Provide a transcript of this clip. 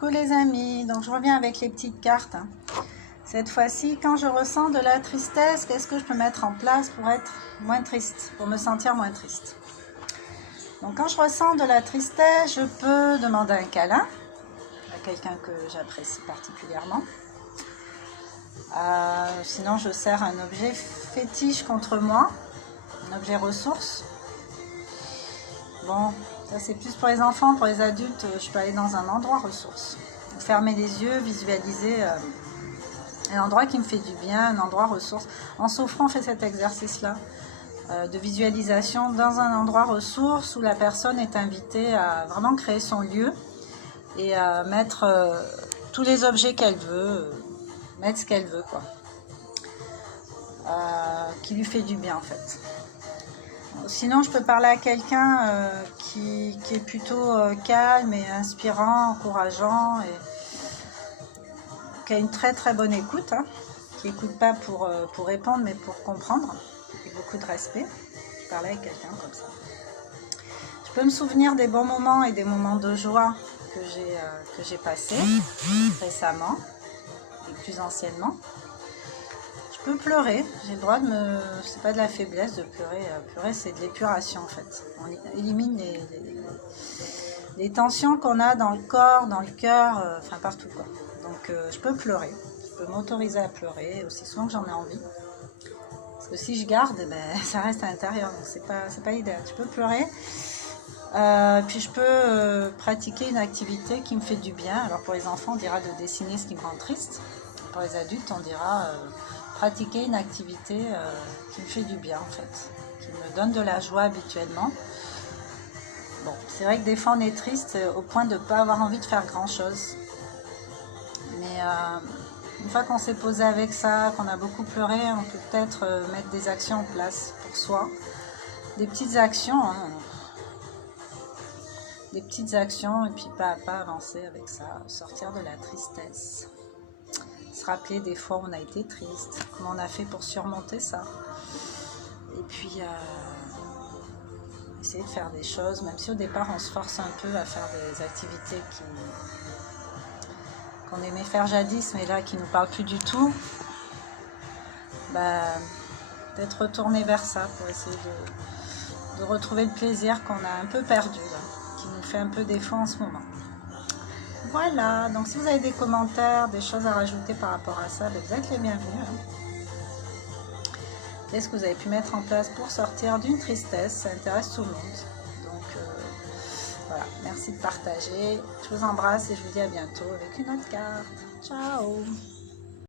Coucou les amis, donc je reviens avec les petites cartes. Cette fois-ci, quand je ressens de la tristesse, qu'est-ce que je peux mettre en place pour être moins triste, pour me sentir moins triste? Donc quand je ressens de la tristesse, je peux demander un câlin à quelqu'un que j'apprécie particulièrement. Sinon, je sers un objet fétiche contre moi, un objet ressource. Bon, ça c'est plus pour les enfants. Pour les adultes, je peux aller dans un endroit ressource. Fermer les yeux, visualiser un endroit qui me fait du bien, un endroit ressource. En souffrant, on fait cet exercice-là de visualisation dans un endroit ressource où la personne est invitée à vraiment créer son lieu et à mettre tous les objets qu'elle veut, mettre ce qu'elle veut, quoi. Qui lui fait du bien en fait. Sinon, je peux parler à quelqu'un qui est plutôt calme et inspirant, encourageant et qui a une très très bonne écoute, qui n'écoute pas pour répondre mais pour comprendre, et beaucoup de respect. Je parlais avec quelqu'un comme ça. Je peux me souvenir des bons moments et des moments de joie que j'ai passés récemment et plus anciennement. Je peux pleurer, j'ai le droit de me... C'est pas de la faiblesse de pleurer, pleurer c'est de l'épuration en fait. On élimine les tensions qu'on a dans le corps, dans le cœur, enfin partout quoi. Donc je peux pleurer, je peux m'autoriser à pleurer aussi souvent que j'en ai envie. Parce que si je garde, ça reste à l'intérieur, donc c'est pas idéal. Je peux pleurer, puis je peux pratiquer une activité qui me fait du bien. Alors pour les enfants, on dira de dessiner ce qui me rend triste. Pour les adultes, on dira... pratiquer une activité qui me fait du bien en fait, qui me donne de la joie habituellement. Bon, c'est vrai que des fois on est triste au point de ne pas avoir envie de faire grand chose. Mais une fois qu'on s'est posé avec ça, qu'on a beaucoup pleuré, on peut peut-être mettre des actions en place pour soi. Des petites actions, des petites actions et puis pas à pas avancer avec ça, sortir de la tristesse. Se rappeler des fois où on a été triste, comment on a fait pour surmonter ça. Et puis essayer de faire des choses, même si au départ on se force un peu à faire des activités qu'on aimait faire jadis, mais là qui ne nous parlent plus du tout. Peut-être retourner vers ça pour essayer de retrouver le plaisir qu'on a un peu perdu, là, qui nous fait un peu défaut en ce moment. Voilà, donc si vous avez des commentaires, des choses à rajouter par rapport à ça, vous êtes les bienvenus. Qu'est-ce que vous avez pu mettre en place pour sortir d'une tristesse? Ça intéresse tout le monde. Donc voilà, merci de partager. Je vous embrasse et je vous dis à bientôt avec une autre carte. Ciao!